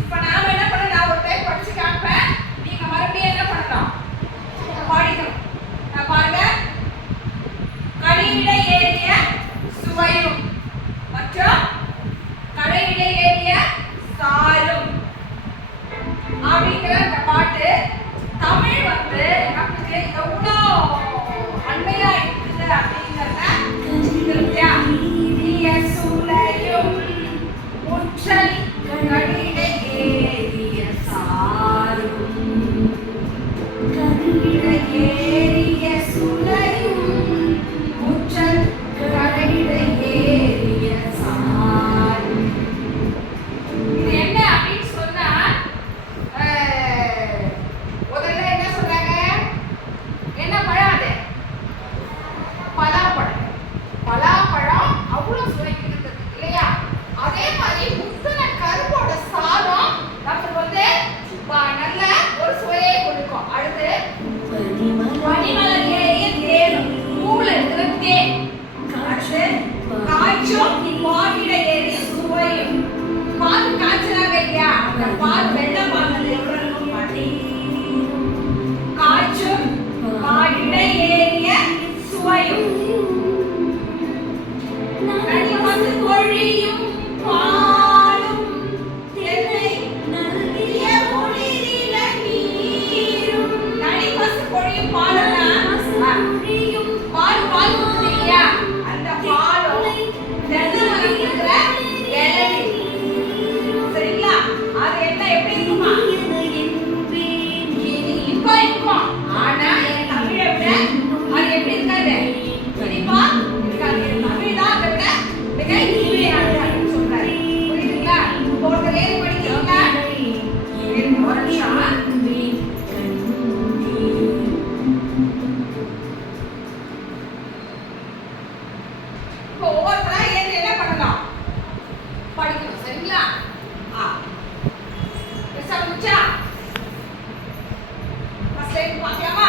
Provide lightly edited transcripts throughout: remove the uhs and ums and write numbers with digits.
இப்ப நாம என்ன பண்ணணும்? நான் ஒரு டைம் படிச்சு காட்டுறேன், நீங்க மறுபடியும் என்ன பண்ணணும்? படிக்கணும். நான் பாருங்க, கனிவிட ஏறிய சுவையும் மற்றும் கடைவிட ஏறிய சாரும் அப்படிங்கிற அந்த பாட்டு தமிழ் வந்து நமக்கு எவ்வளோ அண்மையா இருக்குது அப்படிங்கிறத சுளையும் முற்றல் கடிட ஏறிய சாரும் கடிட ஏறிய சுளையும் முற்றல் கடிட ஏறிய சாரும். இது என்ன அப்படின்னு சொன்னா, முதல்ல என்ன சொல்றாங்க? என்ன பழம் அது? பலாப்பழம். பலாப்பழம் அவ்வளவு சுவைக்கிறது இல்லையா? அதே மாதிரி முத்தின கரும்போட சாதம் நமக்கு வந்து நல்ல ஒரு சுவையை கொடுக்கும். அடுத்து பனிமலர் ஏறிய தேனும், பூவுல இருக்கிற தேன். அடுத்து காய்ச்சும் பாலிட ஏறிய சுவையும். பால் காய்ச்சலாக இல்லையா? அந்த பால் வெள்ளை பால் எவ்வளவு இருக்கும் பாட்டி? காய்ச்சும் பாலிட ஏறிய சுவையும். நனிபசு பொழியும் பாலும் தென்னை நல்கிய குளிரில நீரும். நனிபசு பொழியும் பாலுன்னா பால் ஊத்துது இல்லையா? அந்த பாலும் தென்னை மரம் இருக்கிற இளநீர். சரிங்களா? அது என்ன எப்படி இருக்குமா? இனிப்பா இருக்கும். ஆனா என் தமிழை விட அது எப்படி இருக்காது? இனிப்பா இருக்காது. தமிழ் தான் அதை விட மிக இனிமையானது அப்படின்னு சொல்றாரு. புரியுதுங்களா? ஒருத்தர் ஏறி படிக்கிறீங்களா? ஒரு நிமிஷம். இப்போ ஒவ்வொருத்தரா ஏறி என்ன பண்ணலாம்? படிக்கணும். சரிங்களா? முடிச்சா ஃபர்ஸ்ட் பார்க்கலாமா?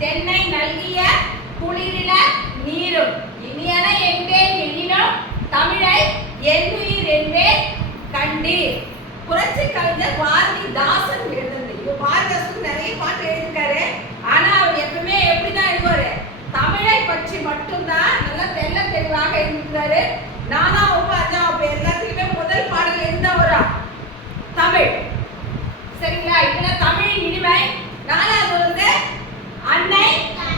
தென்னை நல்கிய குளிரில நீரும். இனியன என்பேன் எனினும் தமிழை என்னுயிர் என்பேன் கண்டீர். புரட்சி கவிஞர் பாரதிதாசன் எழுதுனது. பாரதிதாசன் நிறைய பாட்டு எழுதிருக்காரு. ஆனா அவர் எப்பவுமே எப்படிதான் எழுதுவாரு? தமிழை பற்றி மட்டும்தான் நல்லா தெல்ல தெளிவாக எழுதிருக்காரு. 4ஆம் வகுப்பு 5ஆம் வகுப்பு எல்லாத்துக்குமே முதல் பாடல் எந்த வரும்? தமிழ். சரிங்களா? இதுல தமிழின் இனிமை. 4வது வந்து அன்னை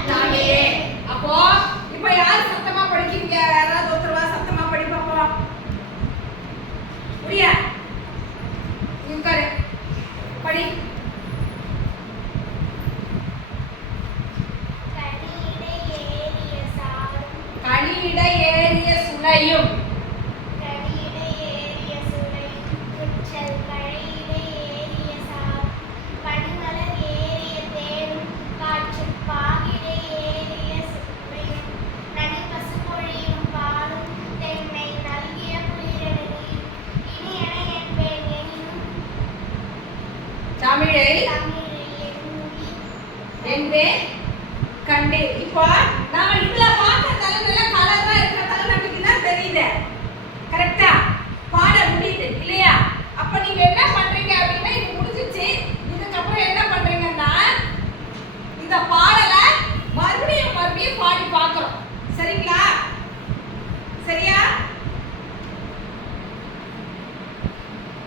தமிழே. அப்போ இப்ப யார் சத்தமா படிக்கிறீங்க? யாராவது ஒருத்தரவா சத்தமா படி பாப்போம். புரியா? இருக்காரு படி. கனியிட ஏறிய சுளையும். கனியிட ஏறிய சுளையும் முற்றல் கழையிட தமிழை என்பேன் கண்டு. இப்போ நாம இதுல பார்த்த தலைமையில கலரா இருக்கிறதால நமக்கு தான் தெரியுது. கரெக்டா பாட முடியுது இல்லையா? அப்ப நீங்க என்ன